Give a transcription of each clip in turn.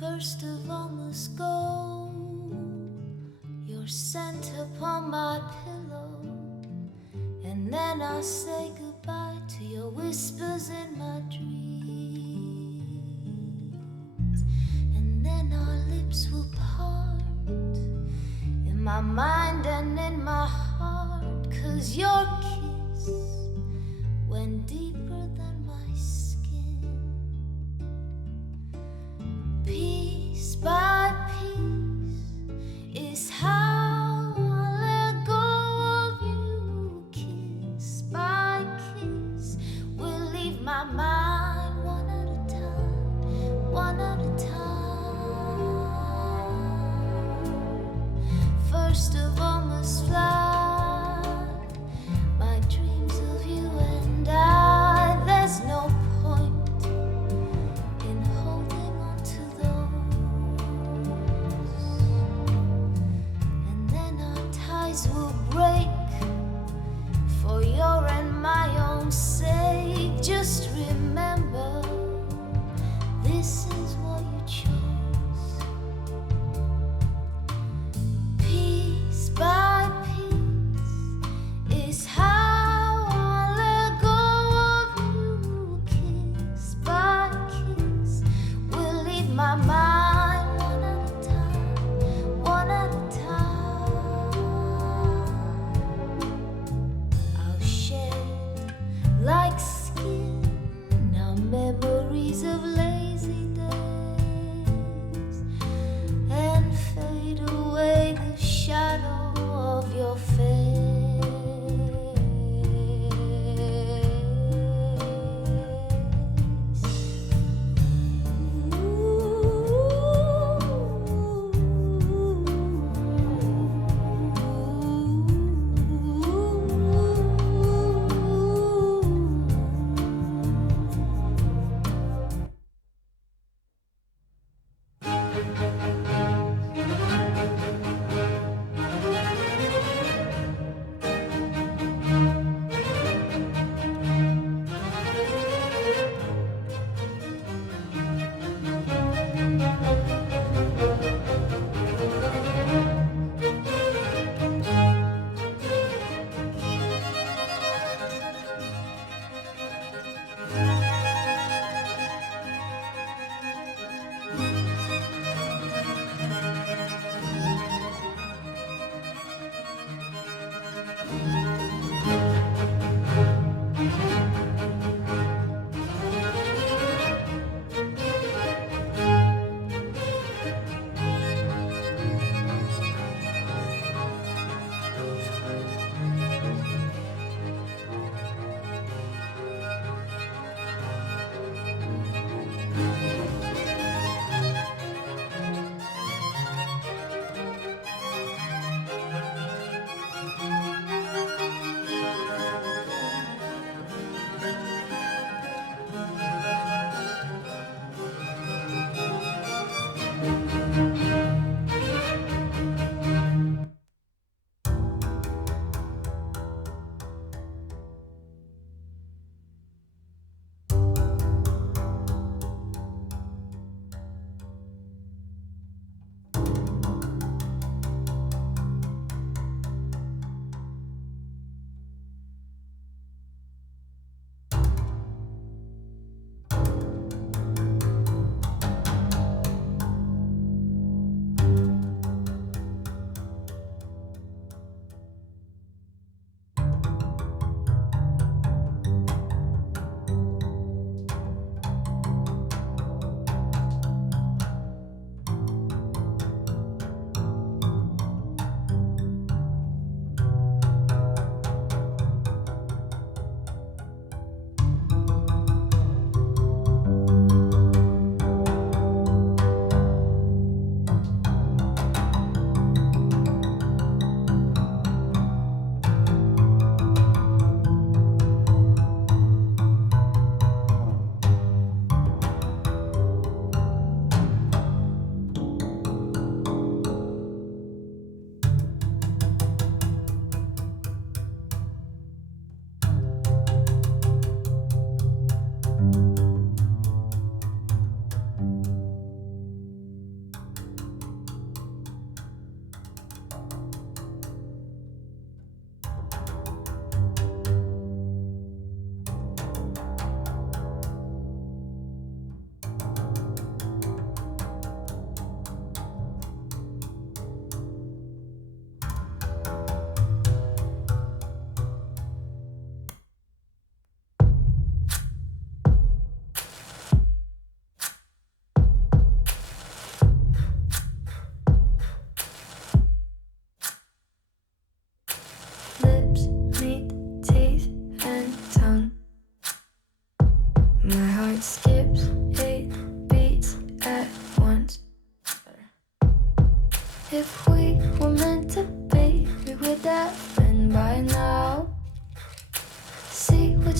First of all must go your scent upon my pillow, and then I'll say goodbye to your whispers in my dreams, and then our lips will part in my mind and in my heart, 'cause your kiss went deeper than my skin. Piece by piece is how I let go of you. Kiss by kiss, we'll leave my mind one at a time, one at a time. First of all must fly my dreams of you and I. There's no point in holding on to those, and then our ties will break for your and my own sake. Just remember, this is what you chose. Piece by piece is how I let go of you. Kiss by kiss, we'll leave my mind one at a time, one at a time. I'll shed like skin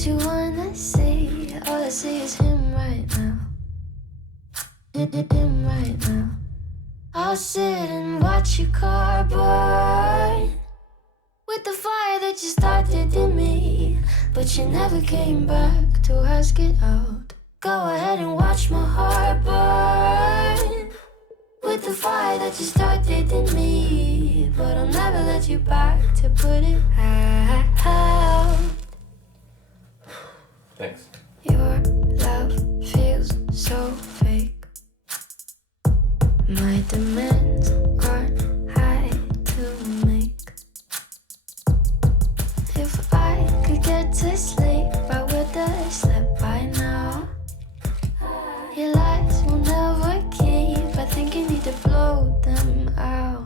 don't you wanna see? All I see is him right now. Him right now. I'll sit and watch your car burn with the fire that you started in me, but you never came back to ask it out. Go ahead and watch my heart burn with the fire that you started in me, but I'll never let you back to put it out. Thanks. Your love feels so fake. My demands aren't high to make. If I could get to sleep, I would have slept by now. Your lies will never keep. I think you need to blow them out.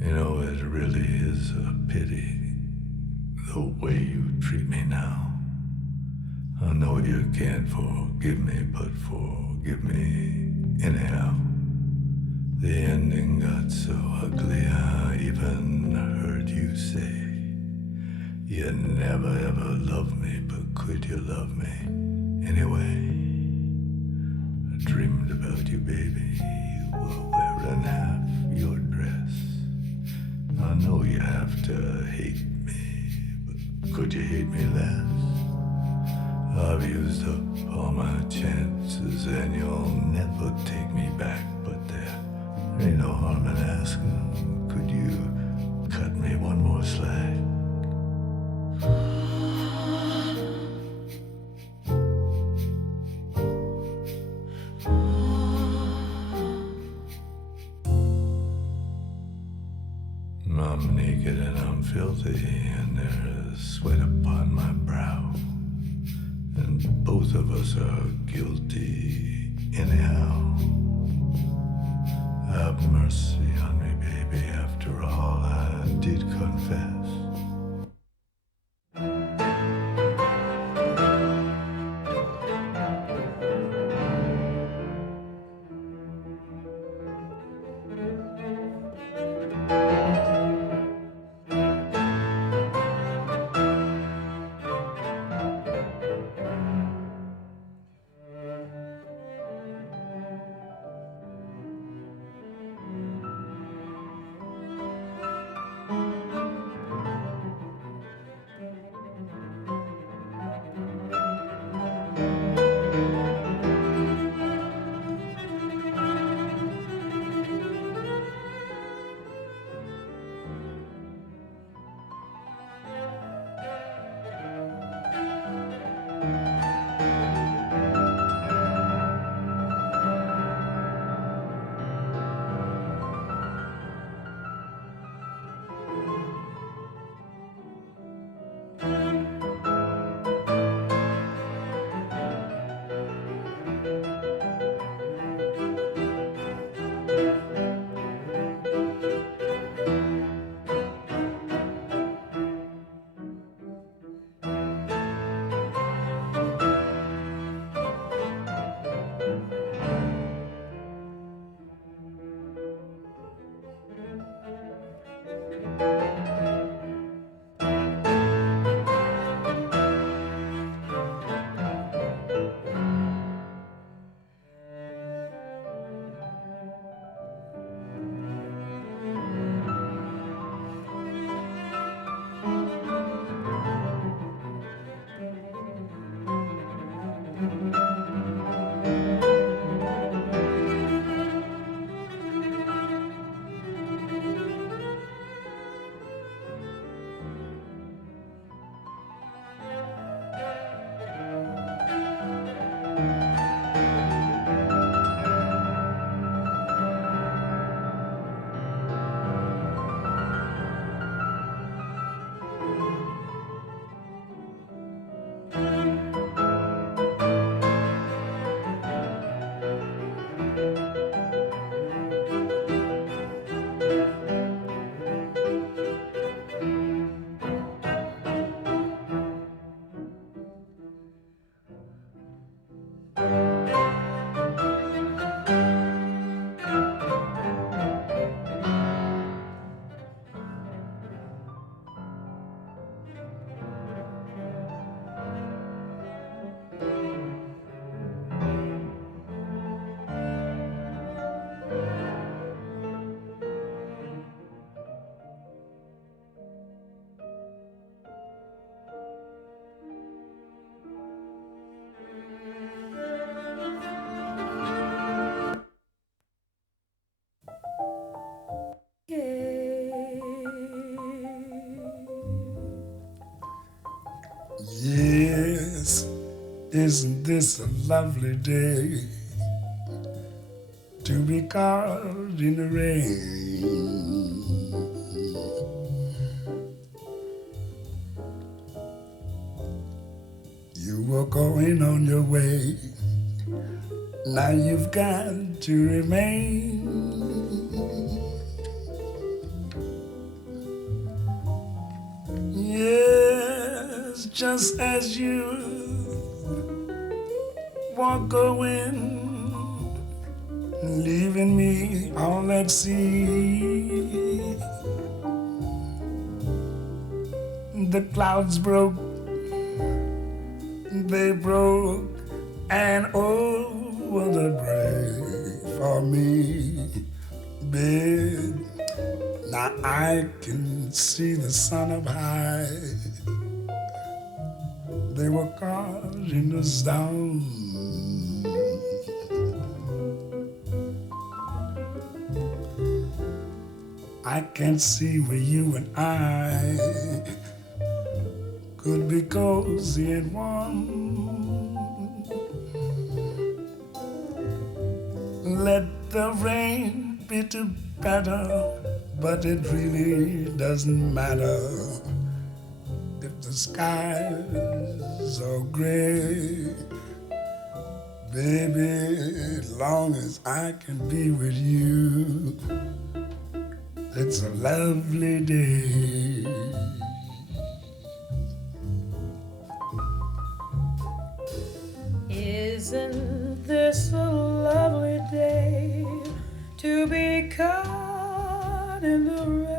You know, it really is a pity the way you treat me now. I know you can't forgive me, but forgive me anyhow. The ending got so ugly, I even heard you say you never ever loved me, but could you love me anyway? I dreamed about you, baby. You were wearing half your dress. I know you have to hate me, but could you hate me less? I've used up all my chances and you'll never take me back, but there ain't no harm in asking. Could you cut me one more slack? I'm naked and I'm filthy, and there's sweat upon my brow, and both of us are guilty anyhow. Have mercy on me, baby, after all I did confess. Yes, isn't this a lovely day to be caught in the rain? You were going on your way, now you've got to remain. just as you were going, leaving me all at sea. The clouds broke, they broke, and oh, what a break for me, babe. Now I can see the sun up high. They were causing us down. I can't see where you and I could be cozy and warm. Let the rain be to better, but it really doesn't matter if the skies are gray. Baby, as long as I can be with you, it's a lovely day. Isn't this a lovely day to be caught in the rain?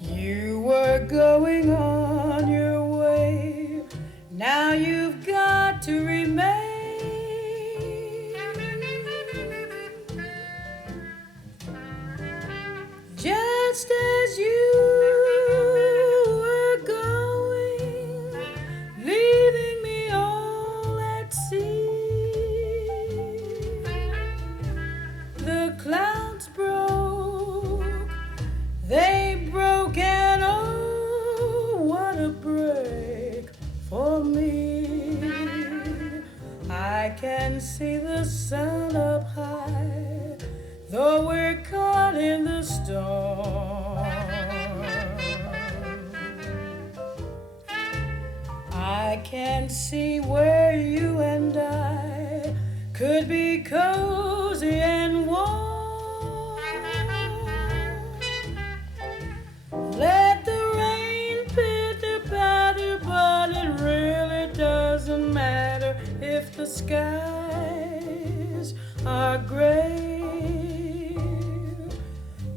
You were going on your way, now you've got to remain. Just as you were going, leaving me all at sea. The clouds broke, they broke, and oh, what a break for me. I can see the sun up high, though we're caught in the storm. I can see where you and I could be cozy and warm. Let the rain pitter-patter, but it really doesn't matter if the skies are gray.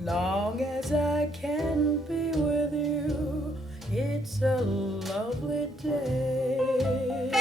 Long as I can be with you, it's a lovely day.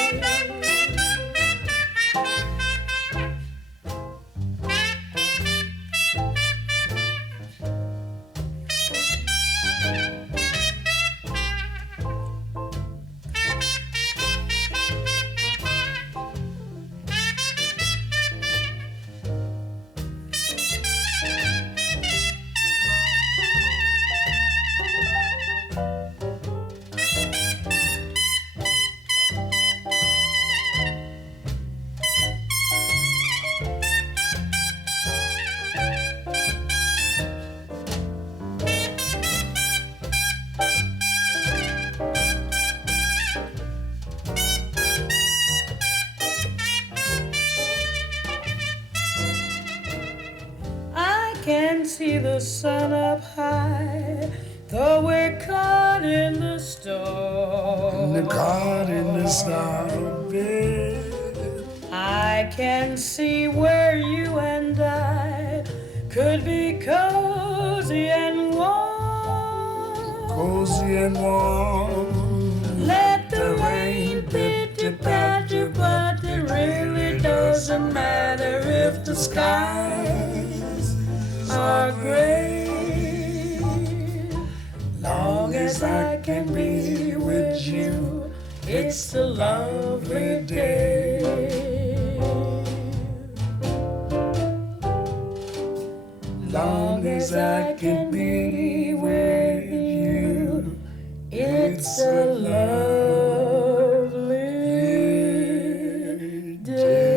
See the sun up high, though we're caught in the storm. Caught in the storm, babe. I can see where you and I could be cozy and warm. Cozy and warm. Let the rain pitter-patter, but it really doesn't matter if the skies are gray. Long as I can be with you, it's a lovely day. Long as I can be with you, it's a lovely day.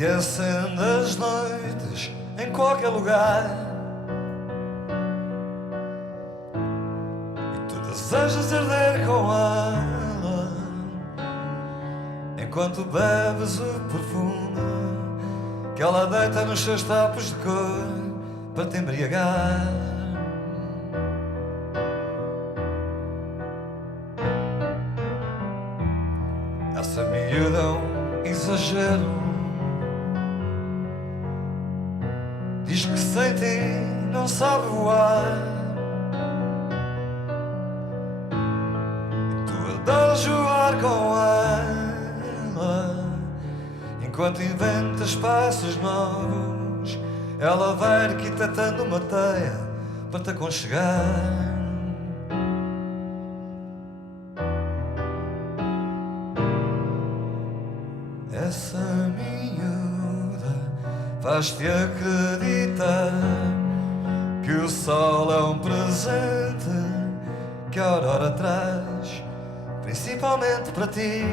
te acende as noites em qualquer lugar. E tu desejas arder com ela enquanto bebes o perfume que ela deita nos seus tapos de cor para te embriagar. Essa miúda é um exagero, diz que sem ti não sabe voar. E tu adoras jogar com ela enquanto inventas passos novos. Ela vai arquitetando uma teia para te aconchegar. Essa miúda faz-te acreditar que o sol é um presente que a aurora traz, principalmente para ti.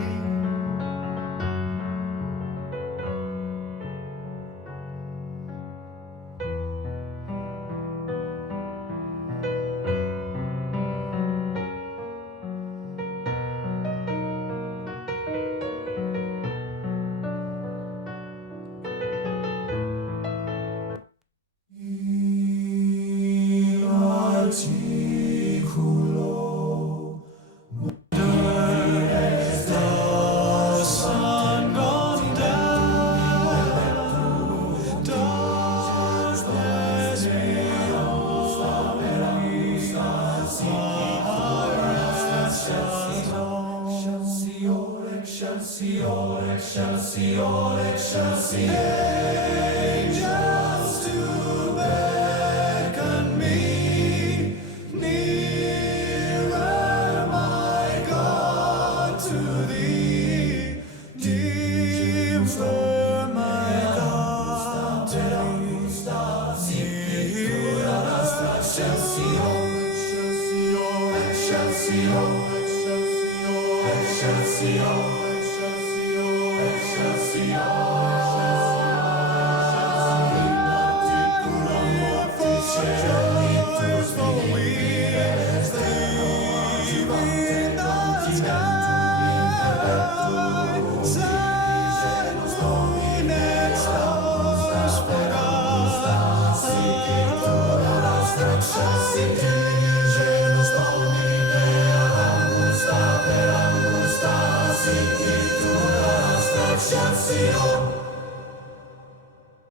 Chelsea,